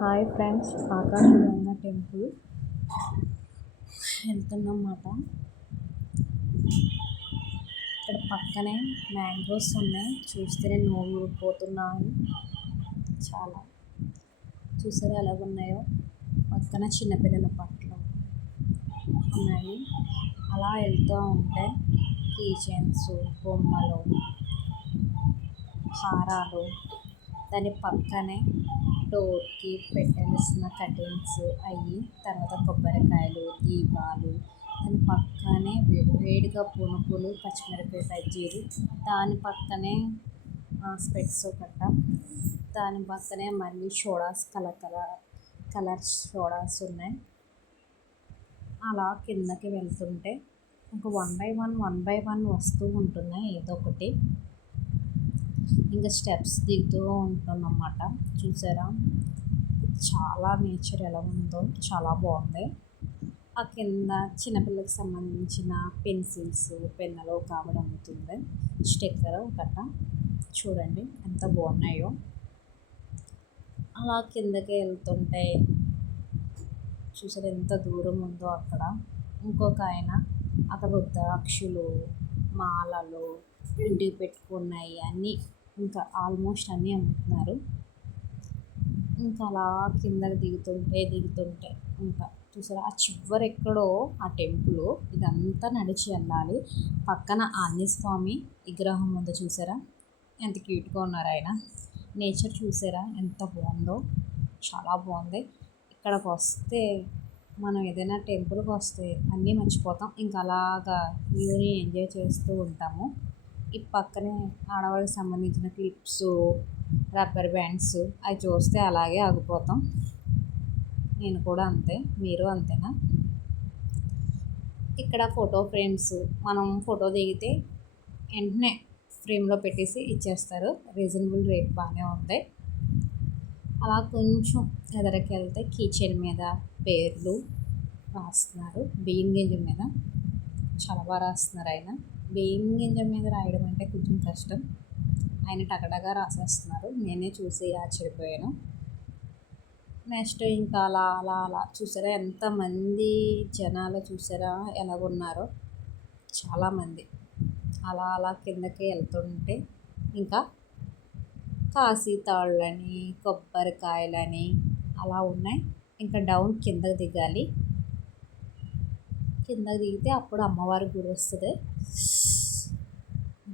Hi friends, ఆకాశగంగా temple వెళ్తున్నమాట. ఇక్కడ పక్కనే mangoes ఉన్నాయి, చూస్తేనే నోరు ఊరిపోతున్నాయి. చాలా చూసారా ఎలా ఉన్నాయో. పక్కన చిన్నపిల్లల బట్టలు ఉన్నాయి. అలా వెళ్తూ ఉంటే కీ చైన్స్, బొమ్మలు, హారాలు, దాని పక్కనే డోర్కి పెట్టాల్సిన కటింగ్స్ అవి, తర్వాత కొబ్బరికాయలు, దీపాలు, దాని పక్కనే వేడిగా పునుకులు, పచ్చిమిరపకాయ బజ్జీలు, దాని పక్కనే స్పెట్స్ కట్ట, దాని పక్కనే మళ్ళీ సోడాస్ కలర్స్ సోడాస్ ఉన్నాయి. అలా కిందకి వెళ్తుంటే ఇంకా వన్ బై వన్ వస్తూ ఉంటున్నాయి ఏదో ఒకటి. ఇంకా స్టెప్స్ దిగుతూ ఉంటున్నమాట. చూసారా చాలా నేచర్ ఎలా ఉందో, చాలా బాగుంది. ఆ కింద చిన్నపిల్లలకు సంబంధించిన పెన్సిల్స్, పెన్నులు కావడం అవుతుంది. స్టిక్కర్ గట్ట చూడండి ఎంత బాగున్నాయో. అలా కిందకి వెళ్తుంటే చూసారు ఎంత దూరం ఉందో. అక్కడ ఇంకొక ఆయన అక్కడ రుద్రాక్షలు, మాలలు, ఇంటికి పెట్టుకున్నాయి అన్నీ, ఇంకా ఆల్మోస్ట్ అన్నీ అమ్ముతున్నారు. ఇంకా అలా కిందకి దిగుతుంటే ఇంకా చూసారా ఆ చివరి ఎక్కడో ఆ టెంపుల్. ఇదంతా నడిచి వెళ్ళాలి. పక్కన ఆంజనేయ స్వామి విగ్రహం ఉందో చూసారా, ఎంత క్యూట్గా ఉన్నారు ఆయన. నేచర్ చూసారా ఎంత బాగుందో, చాలా బాగుంది. ఇక్కడికి వస్తే మనం ఏదైనా టెంపుల్కి వస్తే అన్నీ మర్చిపోతాం. ఇంకా అలాగా వ్యూని ఎంజాయ్ చేస్తూ ఉంటాము. ఈ పక్కనే ఆడవాళ్ళకి సంబంధించిన క్లిప్స్, రబ్బర్ బ్యాండ్స్ అవి చూస్తే అలాగే ఆగిపోతాం. నేను కూడా అంతే, మీరు అంతేనా? ఇక్కడ ఫోటో ఫ్రేమ్స్, మనం ఫోటో దిగితే వెంటనే ఫ్రేమ్లో పెట్టేసి ఇచ్చేస్తారు. రీజనబుల్ రేట్ బాగానే ఉంది. అలా కొంచెం ఎదరికి వెళ్తే కిచెన్ మీద పేర్లు రాస్తున్నారు. బియ్యం గింజ మీద చాలా బాగా రాస్తున్నారు ఆయన. బియ్యం గింజ మీద రాయడం అంటే కొంచెం కష్టం. ఆయన టకటగా రాసేస్తున్నారు. నేనే చూసి ఆశ్చర్యపోయాను. నెక్స్ట్ ఇంకా అలా అలా అలా చూసారా ఎంతమంది జనాలు, చూసారా ఎలాగున్నారో, చాలామంది. అలా అలా కిందకి వెళ్తుంటే ఇంకా కాశీ తాళ్ళని, కొబ్బరికాయలని అలా ఉన్నాయి. ఇంకా డౌన్ కిందకి దిగాలి. కిందకి దిగితే అప్పుడు అమ్మవారి గుడి వస్తుంది.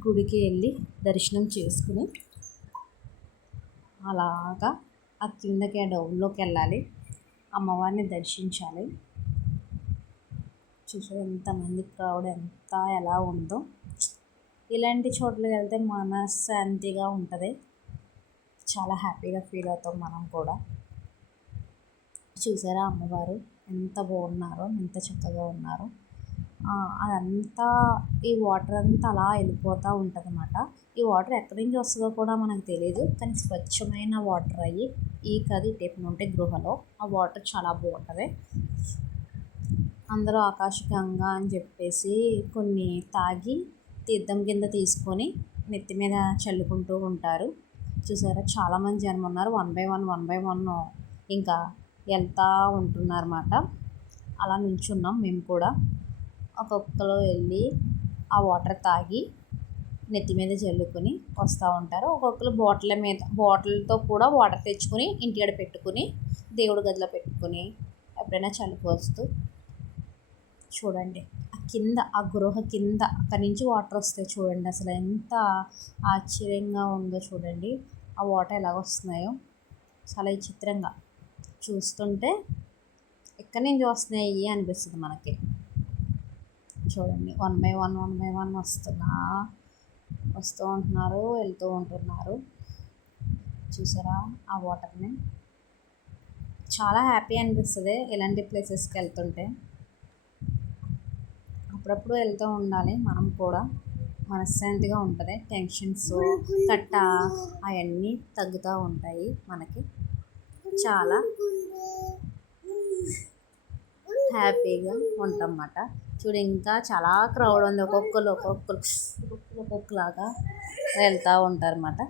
గుడికి వెళ్ళి దర్శనం చేసుకుని అలాగా ఆ కిందకి ఆ డౌన్లోకి వెళ్ళాలి, అమ్మవారిని దర్శించాలి. చూసారు ఎంతమంది క్రౌడ్ ఎంత ఎలా ఉందో. ఇలాంటి చోట్లకి వెళ్తే మనశ్శాంతిగా ఉంటుంది, చాలా హ్యాపీగా ఫీల్ అవుతాం మనం కూడా. చూసారా అమ్మవారు ఎంత బాగున్నారో, ఎంత చక్కగా ఉన్నారో. అదంతా ఈ వాటర్ అంతా అలా వెళ్ళిపోతూ ఉంటుంది అన్నమాట. ఈ వాటర్ ఎక్కడి నుంచి వస్తుందో కూడా మనకు తెలియదు, కానీ స్వచ్ఛమైన వాటర్ అయ్యి ఈ కది టేపు ఉంటే గృహలో ఆ వాటర్ చాలా బాగుంటుంది. అందరూ ఆకాశగంగా అని చెప్పేసి కొన్ని తాగి తీర్థం కింద తీసుకొని నెత్తి మీద చల్లుకుంటూ ఉంటారు. చూసారా చాలామంది జనం ఉన్నారు. వన్ బై వన్ ఇంకా వెళ్తూ ఉంటున్నారన్నమాట. అలా నిల్చున్నాం మేము కూడా. ఒక్కొక్కరు వెళ్ళి ఆ వాటర్ తాగి నెత్తి మీద చల్లుకొని వస్తూ ఉంటారు. ఒక్కొక్కరు బాటిల్తో కూడా వాటర్ తెచ్చుకొని ఇంటికాడ పెట్టుకుని దేవుడి గదిలో పెట్టుకుని ఎప్పుడైనా చల్లుకోవచ్చు. చూడండి ఆ కింద ఆ గృహ కింద అక్కడి నుంచి వాటర్ వస్తాయి చూడండి. అసలు ఎంత ఆశ్చర్యంగా ఉందో చూడండి. ఆ వాటర్ ఎలాగ వస్తున్నాయో చాలా విచిత్రంగా చూస్తుంటే ఎక్కడి నుంచి వస్తున్నాయి అనిపిస్తుంది మనకి. చూడండి వన్ బై వన్ వస్తూ ఉంటున్నారు, వెళ్తూ ఉంటున్నారు. చూసారా ఆ వాటర్ని. చాలా హ్యాపీ అనిపిస్తుంది ఇలాంటి ప్లేసెస్కి వెళ్తుంటే. అప్పుడప్పుడు వెళ్తూ ఉండాలి మనం కూడా, మనశ్శాంతిగా ఉంటుంది. టెన్షన్స్ కట్ట అవన్నీ తగ్గుతూ ఉంటాయి మనకి. చాలా హ్యాపీగా ఉంటాం అన్నమాట. చూడు ఇంకా చాలా క్రౌడ్ ఉంది. ఒక్కొక్కలాగా వెళ్తూ ఉంటారు అన్నమాట.